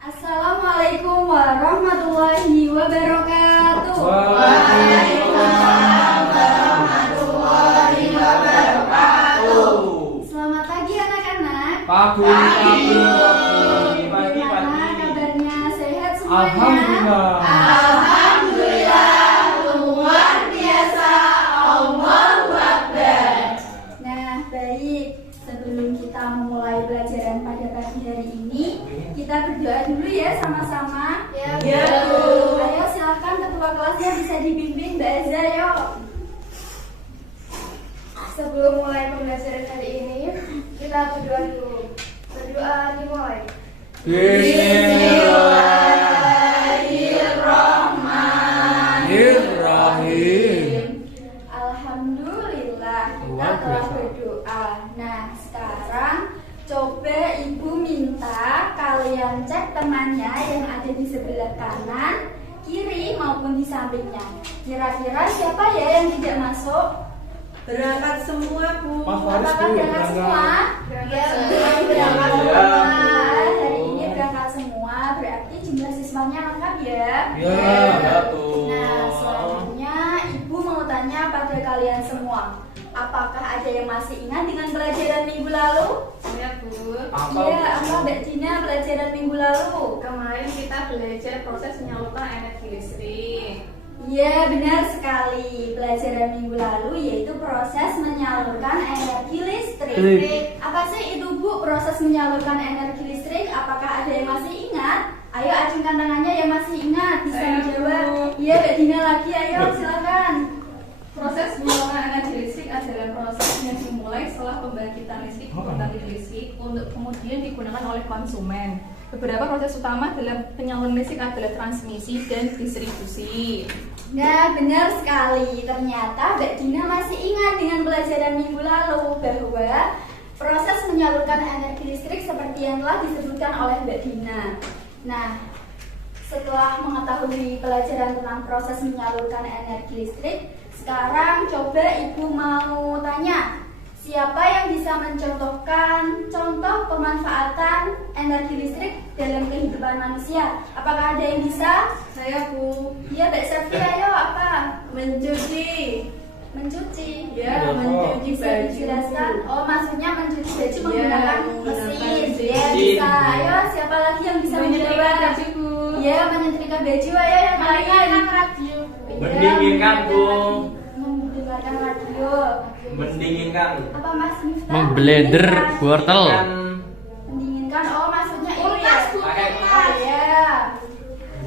Assalamualaikum warahmatullahi wabarakatuh. Waalaikumsalam warahmatullahi wabarakatuh. Selamat pagi anak-anak. Pagi. Gimana kabarnya? Sehat semuanya? Alhamdulillah. Alhamdulillah, luar biasa. Allahu Akbar. Nah, baik. Sebelum kita memulai pelajaran pada pagi hari ini, kita berdoa dulu ya sama-sama. Ya, Bu. Ayo silakan ketua kelasnya bisa dibimbing Mbak Azza, yuk. Sebelum mulai pembelajaran hari ini, kita berdoa dulu. Berdoa dimulai. Bismillahirrahmanirrahim. Alhamdulillah, kita Luar telah biasa. berdoa. Nah, sekarang coba Ibu minta kalian cek temannya yang ada di sebelah kanan, kiri maupun di sampingnya. Kira-kira siapa ya yang tidak masuk? Berangkat semua, Bu. Mas Faris Apakah dulu berangkat semua? Berangkat Berangkat semua. semua. Hari ini berangkat semua, berarti jumlah siswanya lengkap ya? Ya, Nah, selanjutnya Ibu mau tanya pada kalian semua, apakah ada yang masih ingat dengan pelajaran minggu lalu? Ya, Bu. Iya, apa Mbak Dina pelajaran minggu lalu? Kemarin kita belajar proses menyalurkan energi listrik. Iya, benar sekali. Pelajaran minggu lalu yaitu proses menyalurkan energi listrik. Listrik. Apa sih itu, Bu, proses menyalurkan energi listrik? Apakah ada yang masih ingat? Ayo acungkan tangannya yang masih ingat, bisa Saya, menjawab. Bu. Iya, Mbak Dina lagi, ayo silakan. Proses menyalurkan energi listrik adalah proses yang dimulai setelah pembangkitan listrik pembangkit listrik untuk kemudian digunakan oleh konsumen. Beberapa proses utama dalam penyaluran listrik adalah transmisi dan distribusi. Nah, benar sekali. Ternyata Mbak Dina masih ingat dengan pelajaran minggu lalu bahwa proses menyalurkan energi listrik seperti yang telah disebutkan oleh Mbak Dina. Nah, setelah mengetahui pelajaran tentang proses menyalurkan energi listrik, sekarang coba Ibu mau tanya, siapa yang bisa mencontohkan contoh pemanfaatan energi listrik dalam kehidupan manusia? Apakah ada yang bisa? Saya, Bu. Iya, Mbak Safi, ayo apa? Mencuci. Mencuci. Ya, mencuci Bisa baju. dijelaskan? Oh, maksudnya mencuci baju Ya, menggunakan menggunakan mesin. mesin. Ya, bisa. Ayo, siapa lagi yang bisa Menyetrika menjawab? baju, Bu. Iya, menyetrika baju. Ayo yang lain. radio. Iya, Mendinginkan, Bu. mendengarkan radio. Mendinginkan. Apa Mas Miftah? Memblender Mendinginkan. wortel. Mendinginkan. Oh, maksudnya ini Kulkas, ya? Bu. Pakai Ah, ya.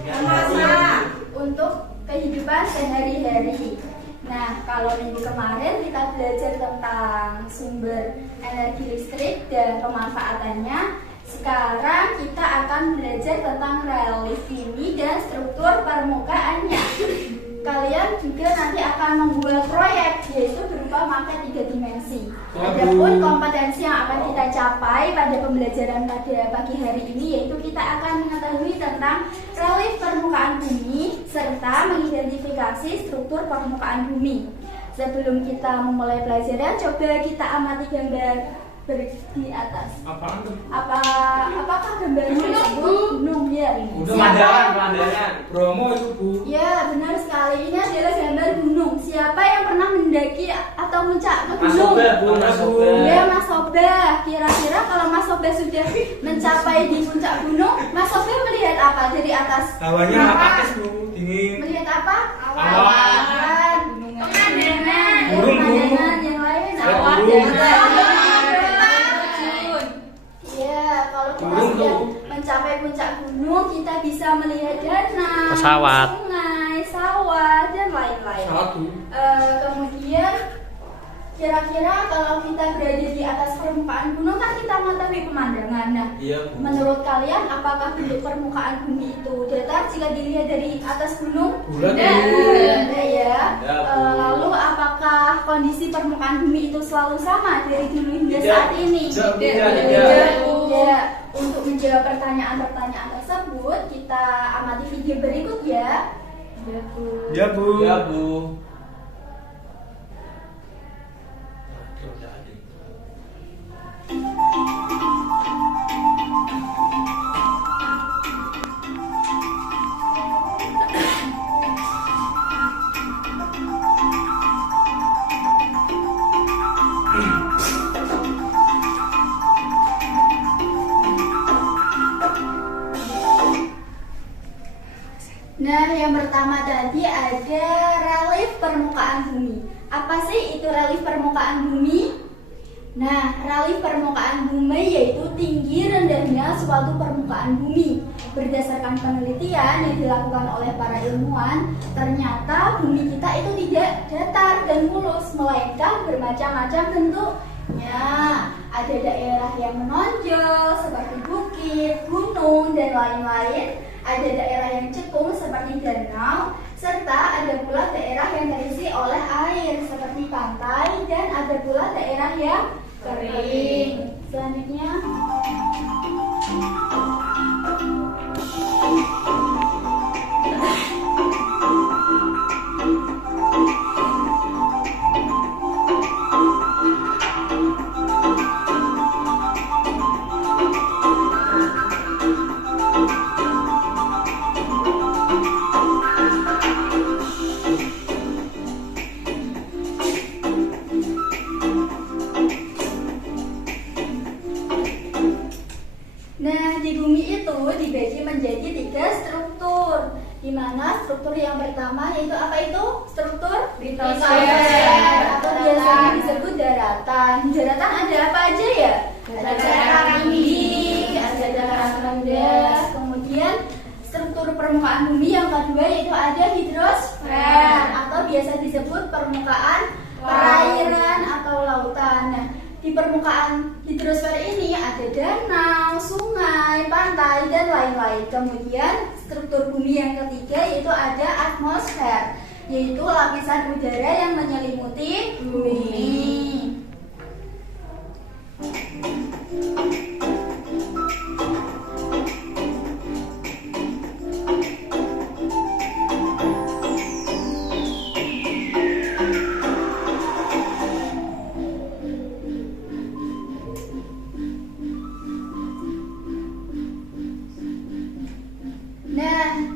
Memasak. Untuk kehidupan sehari-hari. Nah, kalau minggu kemarin kita belajar tentang sumber energi listrik dan pemanfaatannya. Sekarang kita akan belajar tentang relief ini dan struktur permukaannya. Kalian juga nanti akan membuat proyek, yaitu berupa mangket 3 dimensi. Adapun kompetensi yang akan kita capai pada pembelajaran pada pagi hari ini yaitu kita akan mengetahui tentang relief permukaan bumi serta mengidentifikasi struktur permukaan bumi. Sebelum kita memulai pelajaran, coba kita amati gambar di atas. Apaan tuh? Apakah gambar tersebut gunung ya? Pemandangan. Bromo itu, Bu. Ya, benar sekali. Ini adalah gambar gunung. Siapa yang pernah mendaki atau muncak ke Mas gunung? Sobah, Bu, Mas Sobah. Ya, Mas Sobah. Kira-kira kalau Mas Sobah sudah mencapai di puncak gunung, Mas Sobah melihat apa dari atas? Hawanya Apa? panas, Bu. Dingin. Melihat apa? Awan. Pemandangan. Ya, Burung, Bu. pemandangan yang lain. Awan. Ya, kalau kita Burung, sudah Bu. mencapai puncak gunung, kita bisa melihat danau, Pesawat. sungai, sawah, dan lain-lain. Satu. Kemudian kira-kira kalau kita berada di atas permukaan gunung kan kita mengetahui pemandangan. Nah, Iya, Bu. menurut kalian apakah bentuk permukaan bumi itu datar jika dilihat dari atas gunung? Bulat, Tidak. Bu. Tidak ya. Ya, Bu. Lalu apakah kondisi permukaan bumi itu selalu sama dari dulu hingga Tidak. saat ini? Tidak. Tidak. Untuk menjawab pertanyaan-pertanyaan tersebut, kita amati video berikut ya. Ya, Bu. Ya, Bu. Ya, Bu. permukaan bumi. Apa sih itu relief permukaan bumi? Nah, relief permukaan bumi yaitu tinggi rendahnya suatu permukaan bumi. Berdasarkan penelitian yang dilakukan oleh para ilmuwan, ternyata bumi kita itu tidak datar dan mulus, melainkan bermacam-macam bentuknya. Ada daerah yang menonjol seperti bukit, gunung, dan lain-lain. Ada daerah yang cekung seperti danau, serta ada pula daerah yang terisi oleh air seperti pantai, dan ada pula daerah yang kering. Selanjutnya, di bumi itu dibagi menjadi 3 struktur. Di mana struktur yang pertama yaitu apa itu? Struktur litosfer atau biasanya disebut daratan. Di daratan ada apa aja ya? Ada dataran tinggi, ada dataran rendah. Kemudian struktur permukaan bumi yang kedua yaitu ada hidrosfer atau biasa disebut permukaan perairan atau lautan. Nah, di permukaan hidrosfer ini ada danau, sungai, pantai, dan lain-lain. Kemudian struktur bumi yang ketiga yaitu ada atmosfer, yaitu lapisan udara yang menyelimuti bumi.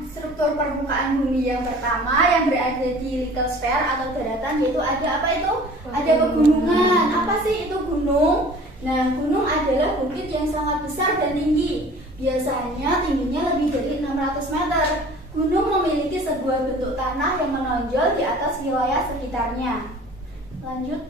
Struktur permukaan bumi yang pertama yang berada di litosfer atau daratan yaitu ada apa itu? Ada pegunungan. Apa sih itu gunung? Nah, gunung adalah bukit yang sangat besar dan tinggi. Biasanya tingginya lebih dari 600 meter. Gunung memiliki sebuah bentuk tanah yang menonjol di atas wilayah sekitarnya. Lanjut.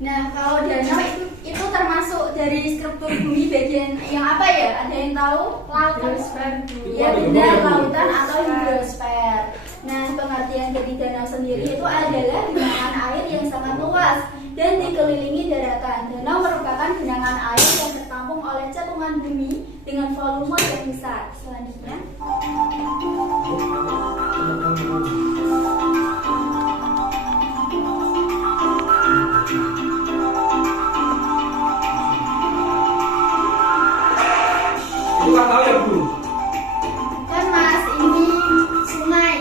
Nah, kalau danau itu termasuk dari struktur bumi bagian yang apa ya? Ada yang tahu? Lautan. Ya, benar, lautan atau hidrosfer. Nah, pengertian dari danau sendiri itu adalah genangan air yang sangat luas dan dikelilingi daratan. Danau merupakan genangan air yang tertampung oleh cekungan bumi dengan volume yang besar. Selanjutnya, Itu nggak tahu ya Bu? kan Mas, ini sungai.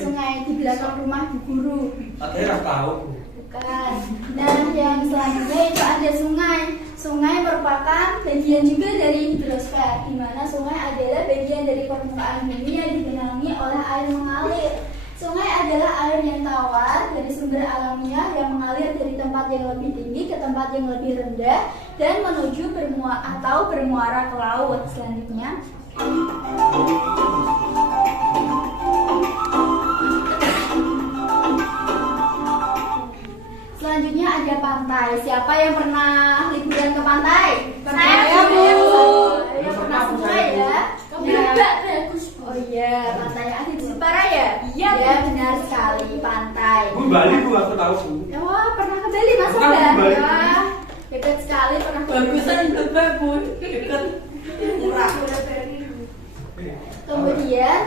Sungai di belakang rumah di guru. Katanya nggak tahu Bu. Bukan. Dan yang selanjutnya itu ada sungai. Sungai merupakan bagian juga dari hidrosfer, di mana sungai adalah bagian dari permukaan bumi yang digenangi oleh air mengalir. Sungai adalah air yang tawar dari sumber alamiah yang mengalir dari tempat yang lebih tinggi ke tempat yang lebih rendah dan menuju bermuara ke laut. Selanjutnya, ada pantai. Siapa yang pernah liburan ke pantai? Saya, Bu. Yang pernah semua ya? Bagus. Oh iya, pantai yang ada di Jepara ya? Iya, benar sekali, pantai. Bu Bali Bu, aku tahu Bu. Wah, pernah ke Bali Mas Pernah ke Bali. Wah, hebat sekali pernah ke Bali. Bagusan lebih Bu, dekat murah. Kemudian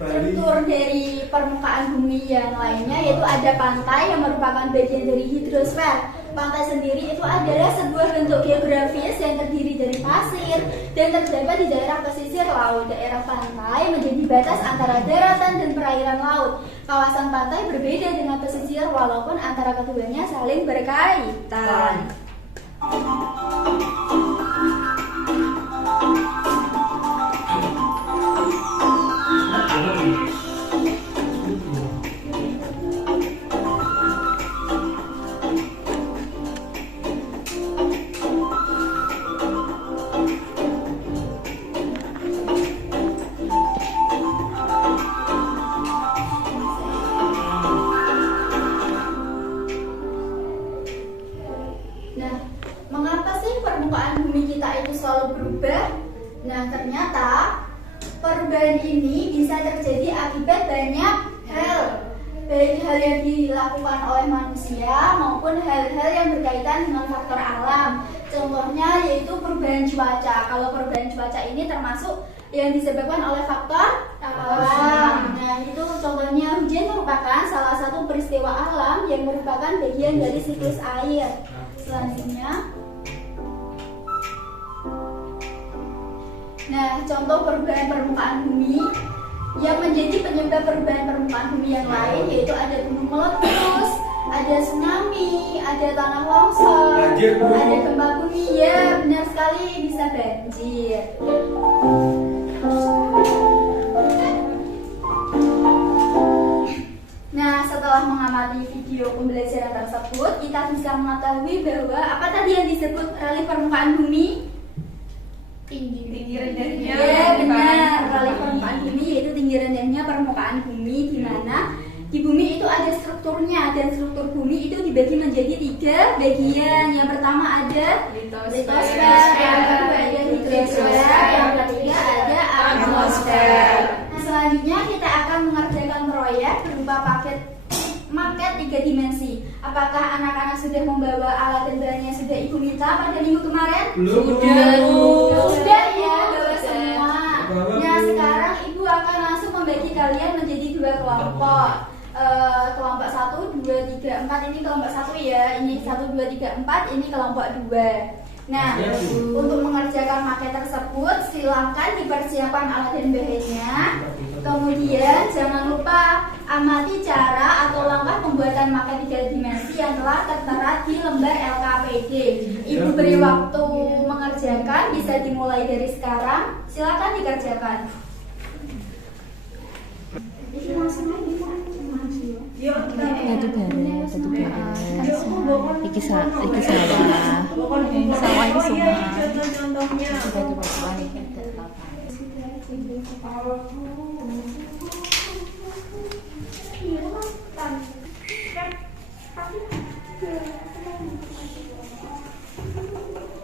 struktur dari permukaan bumi yang lainnya yaitu ada pantai yang merupakan bagian dari hidrosfer. Pantai sendiri itu adalah sebuah bentuk geografis yang terdiri dari pasir dan terdapat di daerah pesisir laut. Daerah pantai menjadi batas antara daratan dan perairan laut. Kawasan pantai berbeda dengan pesisir walaupun antara keduanya saling berkaitan. ini bisa terjadi akibat banyak hal, baik hal yang dilakukan oleh manusia maupun hal-hal yang berkaitan dengan faktor alam. Contohnya yaitu perubahan cuaca. Kalau perubahan cuaca ini termasuk yang disebabkan oleh faktor alam. Nah, itu contohnya hujan merupakan salah satu peristiwa alam yang merupakan bagian dari siklus air. Selanjutnya, nah, contoh perubahan permukaan bumi yang menjadi penyebab perubahan permukaan bumi yang lain yaitu ada gunung meletus, ada tsunami, ada tanah longsor, Banjir, Bu. ada gempa bumi. Ya, benar sekali, bisa banjir. Nah, setelah mengamati video pembelajaran tersebut, kita bisa mengetahui bahwa apa tadi yang disebut relief permukaan bumi? Tinggi rendahnya. Ya, benar. Relief permukaan bumi yaitu tinggi rendahnya permukaan bumi, di mana di bumi itu ada strukturnya, dan struktur bumi itu dibagi menjadi 3 bagian. Yang pertama ada litosfer, yang kedua ada hidrosfer, yang ketiga ada atmosfer. Nah, selanjutnya kita akan mengerjakan proyek berupa maket 3 dimensi. Apakah anak-anak sudah membawa alat dan bahan yang sudah Ibu minta pada minggu kemarin? Belum. Sudah ya, bawa semua. Nah, sekarang Ibu akan langsung membagi kalian menjadi 2 kelompok. Kelompok 1, 2, 3, 4 ini kelompok 1 ya. Ini 1, 2, 3, 4 ini kelompok 2. Nah, untuk mengerjakan maket tersebut silakan dipersiapkan alat dan bahannya. Kemudian jangan lupa amati cara atau langkah pembuatan maket 3 dimensi yang telah tertera di lembar LKPD. Ibu beri waktu mengerjakan, bisa dimulai dari sekarang. Silakan dikerjakan. Ini langsung aja, Pak. Yuk, Batu bara. Iki sawah. Ini sawah, ini sungai. Contoh-contohnya. Batu-batuan iki ada apa?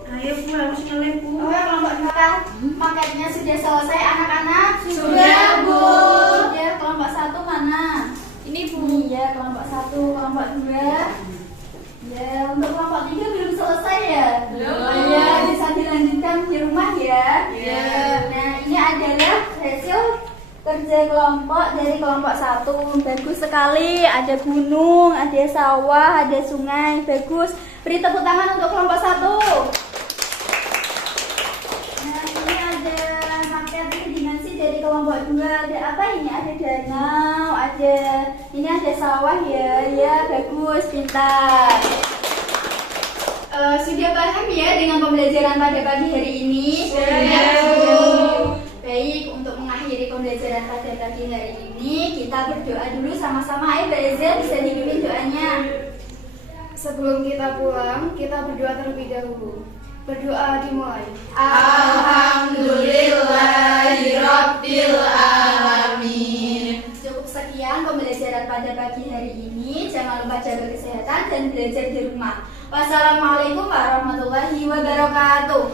Ayo Bu, harus ngelem Bu. Oh, kelompok 2 maketnya sudah selesai anak-anak? Sudah, Bu. Ya, kelompok 1 mana? Ini Bu. Iya, kelompok 1, kelompok 2. Ya, untuk kelompok 3 belum selesai ya? Belum. Ya, bisa dilanjutkan di rumah ya. Iya. Nah, ini adalah hasil kerja kelompok dari kelompok 1. Bagus sekali, ada gunung, ada sawah, ada sungai. Bagus. Beri tepuk tangan untuk kelompok 1. Nah, ini ada maket dimensi dari kelompok 2. Ada apa ini? Ada danau, ini ada sawah ya. Ya, bagus, pintar. Sudah paham ya dengan pembelajaran pada pagi hari ini? Sudah. Baik, untuk mengakhiri pembelajaran pada pagi hari ini, kita berdoa dulu sama-sama. Ayo, Mbak Eza, bisa dipimpin doanya. Sebelum kita pulang, kita berdoa terlebih dahulu. Berdoa dimulai. Alhamdulillahirabbil alamin. Cukup sekian pembelajaran pada pagi hari ini. Jangan lupa jaga kesehatan dan belajar di rumah. Wassalamualaikum warahmatullahi wabarakatuh.